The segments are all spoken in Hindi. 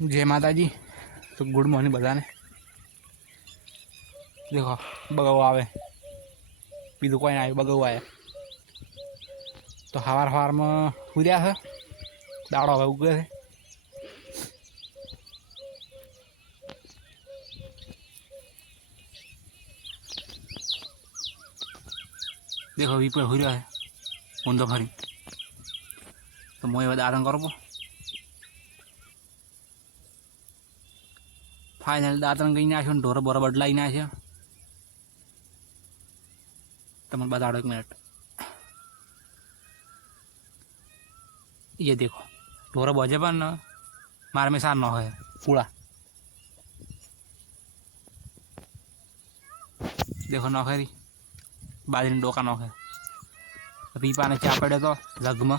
जय माता जी। तो गुड मॉर्निंग बधाने। देखो बगव आवे बीजू कोई ना बगव आए तो हवार हवार में सूर्या है दाड़ो हवे उगे है। देखो विपल सूर्या है ऊंधो फरी तो मुझे दारण करबो फाइनल दातन कहीं ना ढोर बोर बदलाई ना तमने बताड़ो 1 मिनट। ये देखो ढोर बजे पर न मार में सार न है पूरा देखो नौकरी बाजरी डोका नौखे पीपा ने चा पड़े तो जग में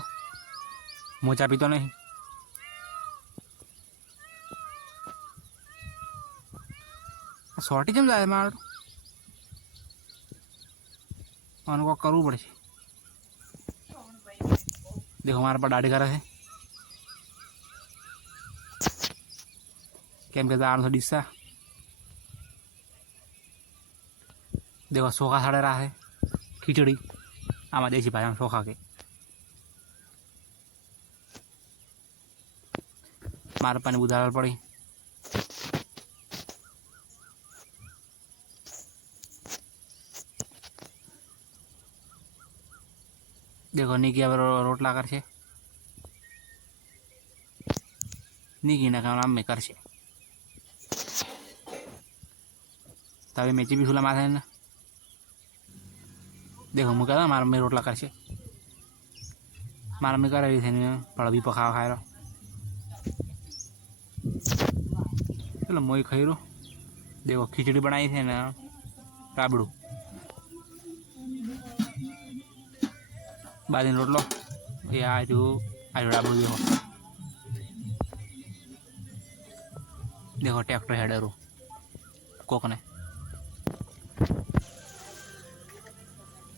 मुँह चा पीतो नहीं शॉर्टी जम जाए मार को करવું પડશે। देखो हमारे पर दाढ़ी करे है केम के दाड़ से डिस्सा देखो सोखा साड़े रहा है खिचड़ी आम देसी भाषा में सोखा के मार पानी बुधार पड़ी। देखो निकी अब रोटला कर निकी ना काम में कर तभी मेची भी सुला माथे ना देखो मुझे मार में रोटला कर मार में कर रही थी पड़ा भी पका खाए चलो मोई खाई रो। देखो खिचड़ी बनाई थी ना राबड़ू बाजी रोटलो ये आज राबड़ू देखो ट्रैक्टर हेडरू कोकने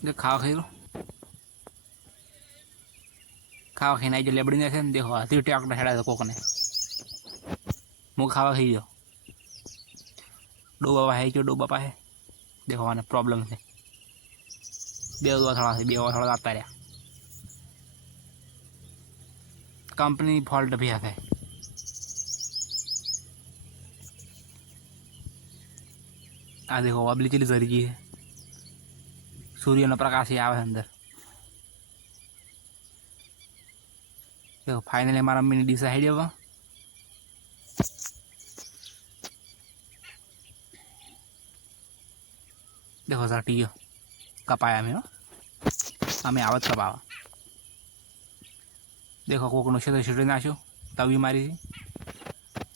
देख खावा खाई रो खावा खाई जो लेबड़ी ने देखो हाथी ट्रैक्टर हेड़ा था कोकने मुँह खावा खाई जो डोबा है जो डोबा है देखो आने प्रॉब्लम है थोड़ा आता रहा कंपनी फॉल्ट भी है। आ देखो अबली चली जरी गई है सूर्य न प्रकाश ही आवे अंदर देखो फाइनली हमारा मिनी डिसाइड है देखो साटी कपाया में हमें आवत कपावा देखो कोक नुशे तो नाशो तभी मारी थी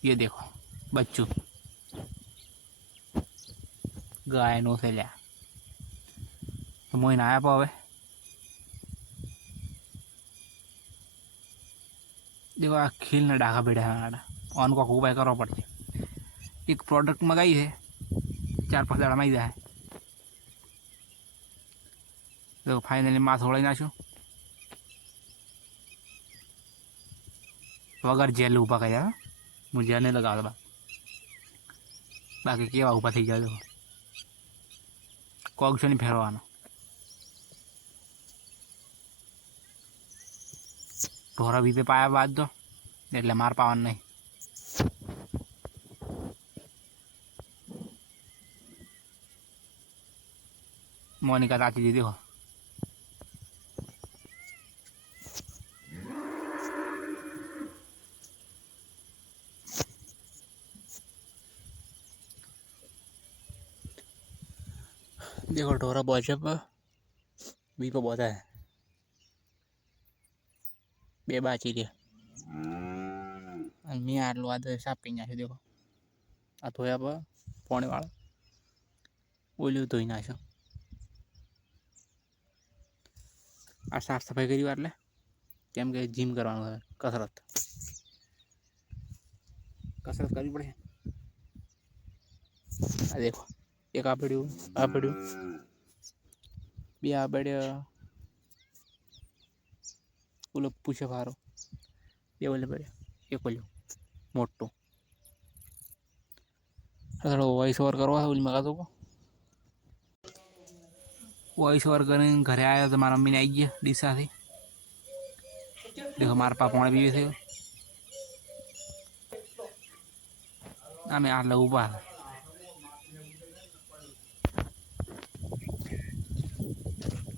ये देखो बच्चू गाय नो से लिया तो मोइन आया पावे देखो आ खील ने डाका बेड़ा है ऑन को उपाय करवा पड़े। एक प्रोडक्ट मंगाई है 4-5 दाड़ा में जाए देखो फाइनली माथ होड़ी नाशू वगर जेल ऊपा कर मुझे जेल नहीं लगा बाकी केवा ऊपा थी जाए देखो कोग नहीं फेरवानो ढोरा भी पे पाया बाद दो એટલે मार पावन नहीं मोनिका चाची जी देखो देखो ढोरा बचे भी पे बहुत है बे बाची रे मैं आटलू आज सापी ना देखो आ धोया पर पानी वाला ओलियो धोई नाशो आ साफ सफाई करी वाले केम के जिम करवानो है कसरत कसरत करनी पड़े। आ देखो एक आ पड़ू बी आ पड़े पूछे फारो ये बोले पड़े एक बोलो मोटो तो थोड़ा वॉइस ओवर करवा है मगा तो वॉइस ओवर कर घरे आया तो मारा मम्मी ने आई गया डीसा थी देखो मारे पापा भी थे मैं आटला ऊभा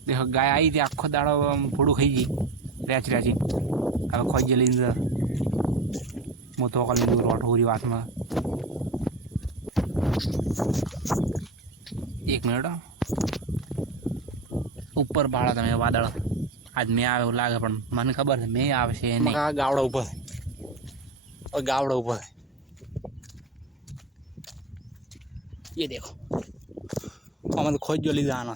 देखो गाय आई थी आखो दाड़ो फोड़ू खाई गई रेच रेची अब खोज ली तो कल रोट हो रही बात में 1 मिनट ऊपर बाड़ा था वादड़ आज मैं आवे लागे पण मन खबर है मैं आवशे नहीं गावड़ा ऊपर और गावड़ा ऊपर ये देखो हम तो खोज जो ली जाना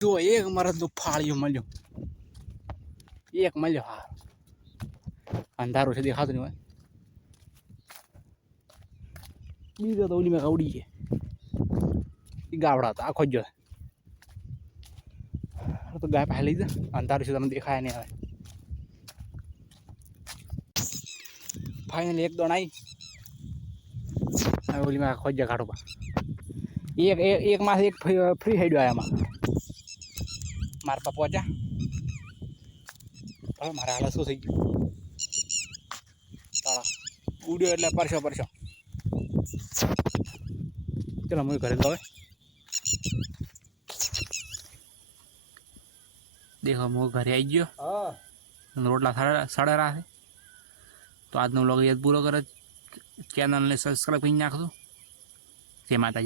जो एक मरद तो फाड़ियो मल्यो एक मल्यो हार अंधारो से देखा तो नहीं बीजा तो उली में गावड़ी है गावड़ा था खोज जो तो गाय पहले ही अंधार से तुम देखा है नहीं आवे फाइनली एक दोन आई ओली में खोज काटो एक एक एक मास एक फ्री हेड आया मार पापा जा मारा हाल शू थी उड़ो एट परसो परसो चलो मुझे घरे तो देखो मु घरे आई गयो रोटला सड़े रहा है तो आज व्लॉग ये पूरा कर चैनल ने सब्सक्राइब कर नाख दो जय माता।